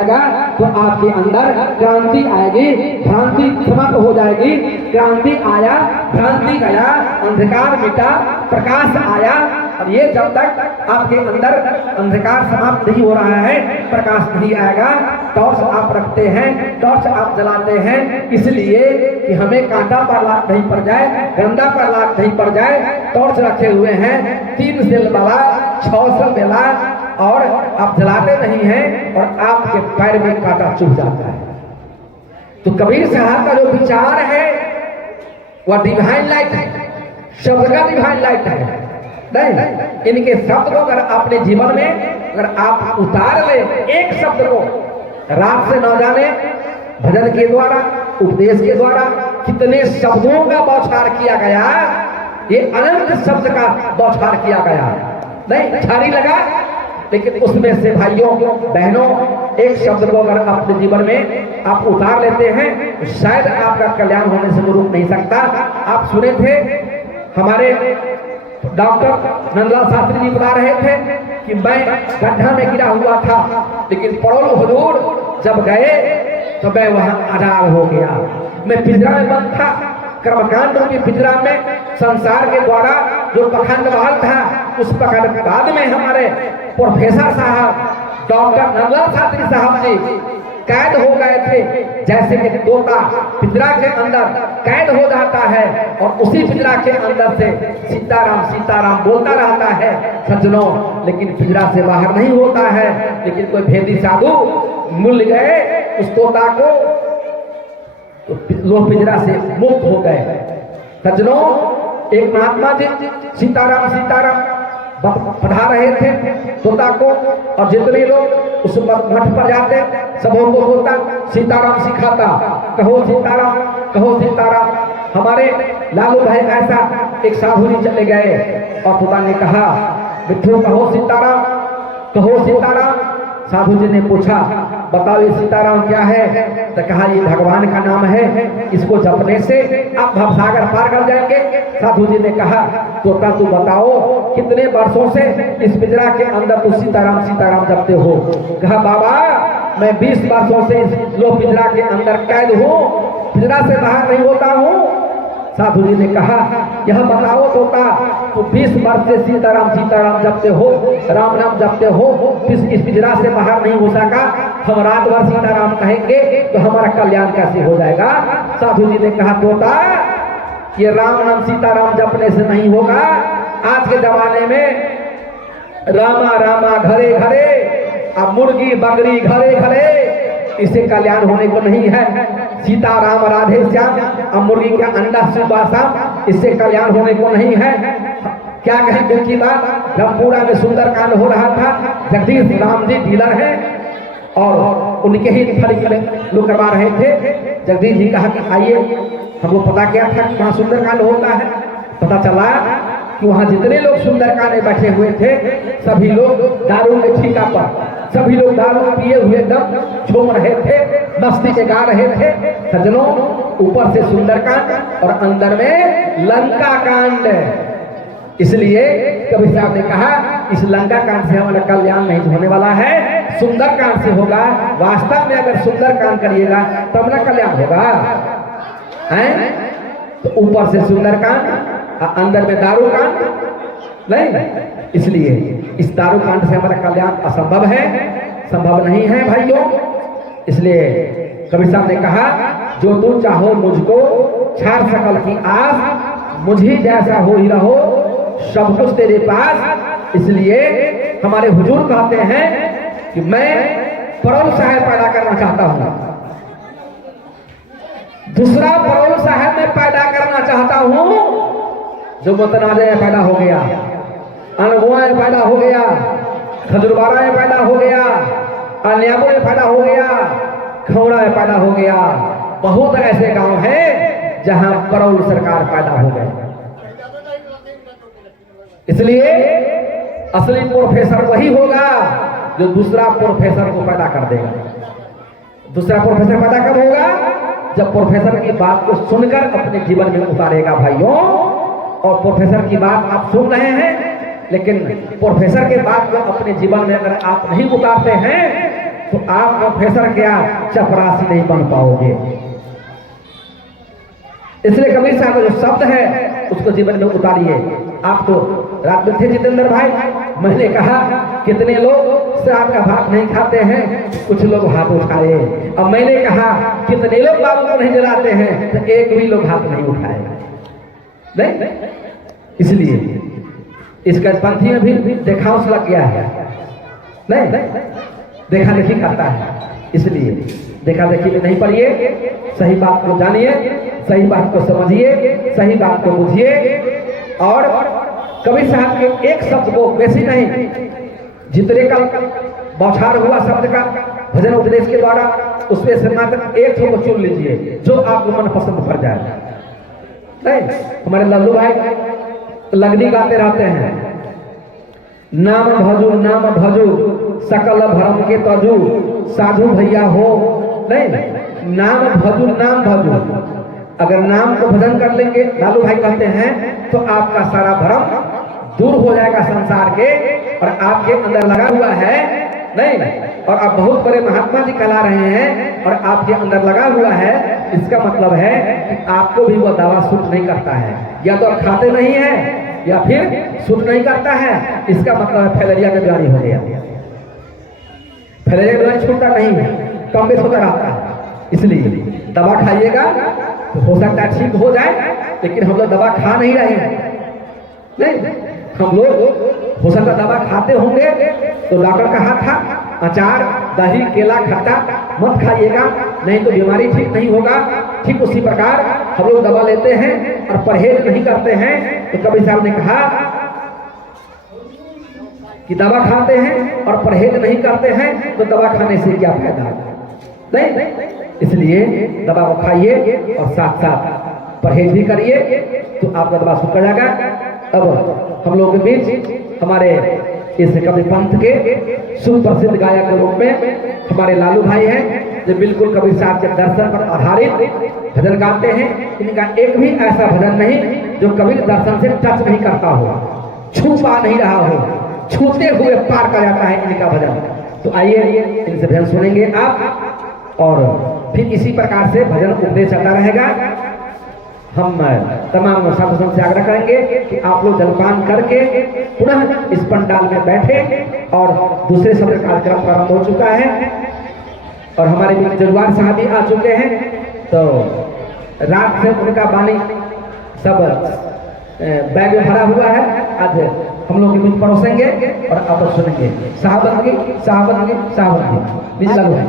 तो आपके अंदर क्रांति आएगी, भ्रांति समाप्त हो जाएगी। क्रांति आया, भ्रांति गया, अंधकार मिटा, प्रकाश आया। और ये जब तक आपके अंदर अंधकार समाप्त नहीं हो रहा है, प्रकाश नहीं आएगा। टॉर्च आप रखते हैं, टॉर्च आप जलाते हैं इसलिए कि हमें कांटा पर लात नहीं पड़ जाए, गंदा पर लात नहीं पड़ जाए। टॉर्च रखे हुए हैं 3 सेल वाला, 6 सेल वाला, और आप जलाते नहीं हैं और आपके पैर में कांटा चुभ जाता है। तो कबीर साहब का जो विचार है वह डिवाइन लाइट है, शब्द का डिवाइन लाइट है। नहीं, इनके शब्द को अगर अपने जीवन में अगर आप उतार ले, एक शब्द को रात से न जाने भजन के द्वारा, उपदेश के द्वारा कितने शब्दों का बौछार किया गया, ये अनंत शब्द का बौछार किया गया। नहीं, झाड़ी लगा, लेकिन उसमें से भाइयों बहनों एक शब्द को अगर अपने जीवन में आप उतार लेते हैं तो शायद आपका कल्याण होने से रुक नहीं सकता। आप सुने थे हमारे डॉक्टर नंदलाल शास्त्री जी बता रहे थे कि मैं गड्ढा में गिरा हुआ था, लेकिन परोल हुजूर जब गए तो मैं वहां आजाद हो गया। मैं पिंजरा में बंद था, कर्मकांड की पिंजरा में संसार के द्वारा जो पखंडवाद था, उस पखंडवाद में हमारे प्रोफेसर साहब डॉक्टर नंदलाल शास्त्री साहब जी कैद हो गए थे। जैसे कि तोता पिंजरा के अंदर कैद हो जाता है और उसी पिंजरा के अंदर से सीताराम सीताराम बोलता रहता है सज्जनों, लेकिन पिंजरा से बाहर नहीं होता है। लेकिन कोई भेदी साधु मिल गए उस तोता को, तो लोग पिंजरा से मुक्त हो गए। सज्जनों, एक महात्मा जी सीताराम सीताराम पढ़ा रहे थे तोता को, और जितने लोग उस मठ पर जाते सबों को तोता सीताराम सिखाता, कहो सीताराम, कहो सीताराम। हमारे लालू भाई ऐसा एक साधु जी चले गए और तोता ने कहा मिट्ठू कहो सीताराम, कहो सीताराम। साधु जी ने पूछा बताओ ये सीताराम क्या है? तो कहा ये भगवान का नाम है, इसको जपने से आप भवसागर पार कर जाएंगे। साधु जी ने कहा तोता तू बताओ कितने वर्षों से इस पिंजरा के अंदर तू सीताराम सीताराम जपते हो? कहा बाबा मैं 20 वर्षों से इस लो पिंजरा के अंदर कैद हूँ, पिंजरा से बाहर नहीं होता हूँ। साधु जी ने कहा यह बताओ तोता तू 20 वर्ष से सीताराम सीताराम जपते हो, राम नाम जपते हो, इस पिंजरा से बाहर नहीं हो सका, हम रात भर सीताराम कहेंगे तो हमारा कल्याण कैसे हो जाएगा? साधु जी ने कहा तोता ये राम नाम सीताराम जपने से नहीं होगा। आज के जमाने में रामा रामा घरे घरे, अब मुर्गी बकरी घरे घरे, इससे कल्याण होने को नहीं है। सीताराम राधे श्याम, अब मुर्गी का अंडा सुबह शाम, इससे कल्याण होने को नहीं है। क्या कहें दिल की बात, रामपुरा में सुंदरकांड हो रहा था, जगदीश राम जी डीलर हैं और उनके ही फलित लोग करवा रहे थे। जगदीश जी कहा कि आइए, हमको पता क्या था कहाँ सुंदरकांड होता है। पता चला कि वहाँ जितने लोग सुंदरकांड में बैठे हुए थे सभी लोग दारू के ठिका पर, सभी लोग दारू पिए हुए दम झूम रहे थे, मस्ती के गा रहे थे। सज्जनों, ऊपर से सुंदरकांड और अंदर में लंका कांड। इसलिए कबीर साहब ने कहा इस लंका कांड से हमारा कल्याण नहीं होने वाला है, सुंदर कांड से होगा। वास्तव में अगर सुंदर कांड करिएगा तब ना कल्याण होगा, हैं? तो ऊपर से सुंदर कांड, अंदर में दारू कांड नहीं। इसलिए इस दारू कांड से हमारा कल्याण असंभव है, संभव नहीं है भाइयों। इसलिए कबीर साहब ने कहा जो तुम चाहो मुझको छाड़ सकल की आस, मुझे जैसा हो ही रहो सब कुछ तेरे पास। इसलिए हमारे हुजूर कहते हैं कि मैं परौल साहेब पैदा करना चाहता हूं, दूसरा परौल साहेब में पैदा करना चाहता हूं जो मुतनाज़े पैदा हो गया, अनगुआ पैदा हो गया, खजुरबारा में पैदा हो गया, अलियाबो में पैदा हो गया, खौड़ा में पैदा हो गया। बहुत ऐसे गांव हैं जहां परौल सरकार पैदा हो गए। इसलिए असली प्रोफेसर वही होगा जो दूसरा प्रोफेसर को पैदा कर देगा। दूसरा प्रोफेसर पैदा कब होगा? जब प्रोफेसर की बात को सुनकर अपने जीवन में उतारेगा भाइयों। और प्रोफेसर की बात आप सुन रहे हैं, लेकिन प्रोफेसर के बात को अपने जीवन में अगर आप नहीं उतारते हैं तो आप प्रोफेसर क्या चपरासी नहीं बन पाओगे। इसलिए कबीर साहब का जो शब्द है उसको जीवन में उतारिए। आप तो रात में थे जितेंद्र भाई, मैंने कहा कितने लोग शराब का भाग नहीं खाते हैं, कुछ लोग हाथ उठाए। अब मैंने कहा कितने लोग बाबू को नहीं जलाते हैं, तो एक भी लोग हाथ नहीं उठाए। नहीं, इसलिए इसका पंथी में भी देखाउस लग गया है। नहीं, देखा देखी करता है, इसलिए देखा देखी में नहीं पड़िए। सही बात को जानिए, सही बात को समझिए, सही बात को बुझिए। और कबीर साहब के एक शब्द को बेसी नहीं, जितने का बौछार हुआ शब्द का भजन उपदेश के द्वारा, उसमें से मात्र एक को चुन लीजिए जो आपको मन पसंद पड़ जाए। नहीं, हमारे लल्लू भाई लगनी गाते रहते हैं, नाम भजू सकल भरम के तजू साधु भैया हो। नहीं, नाम भजू। अगर नाम को भजन कर लेंगे, लालू भाई कहते हैं, तो आपका सारा भ्रम दूर हो जाएगा संसार के, और आपके अंदर लगा हुआ है। नहीं, और आप बहुत बड़े महात्मा जी कहला रहे हैं और आपके अंदर लगा हुआ है, इसका मतलब है कि आपको भी वह दवा सूट नहीं करता है। या तो आप खाते नहीं है या फिर सूट नहीं करता है, इसका मतलब है फैलेरिया का बीमारी हो गया। फैलेरिया का बीमारी छूटता नहीं है, कम बेस होता रहता है। इसलिए दवा खाइएगा तो हो सकता है ठीक हो जाए, लेकिन हम लोग दवा खा नहीं रहे हैं। नहीं, हम लोग हो सकता दवा खाते होंगे तो डॉक्टर कहा था अचार दही केला खट्टा मत खाइएगा, नहीं तो बीमारी ठीक नहीं होगा। ठीक उसी प्रकार हम लोग दवा लेते हैं और परहेज नहीं करते हैं। तो कबीर साहब ने कहा कि दवा खाते हैं और परहेज नहीं करते हैं तो दवा खाने से क्या फायदा। नहीं, इसलिए दवा को खाइए और साथ साथ परहेज भी करिए तो आपका दवा सूख जाएगा। अब हम लोगों के बीच हमारे इस कवि पंथ के सुप्रसिद्ध गायक के रूप में हमारे लालू भाई हैं, जो बिल्कुल कबीर साहब के दर्शन पर आधारित भजन गाते हैं। इनका एक भी ऐसा भजन नहीं जो कबीर दर्शन से टच नहीं करता हो, छू पा नहीं रहा हो, छूते हुए पार कर जाता है इनका भजन। तो आइए इनसे भजन सुनेंगे आप, और फिर इसी प्रकार से भजन उपदेश चलता रहेगा। हम तमाम साधु संत से आग्रह करेंगे कि आप लोग जलपान करके पुनः इस पंडाल में बैठे, और दूसरे सत्र कार्यक्रम प्रारंभ हो चुका है और हमारे बीच जजुआर साहब भी आ चुके हैं। तो रात से उनका वाणी सब बैग में भरा हुआ है, आज हम लोग के बीच परोसेंगे और आप सुनेंगे। साहबंदगी नीचे चालू है।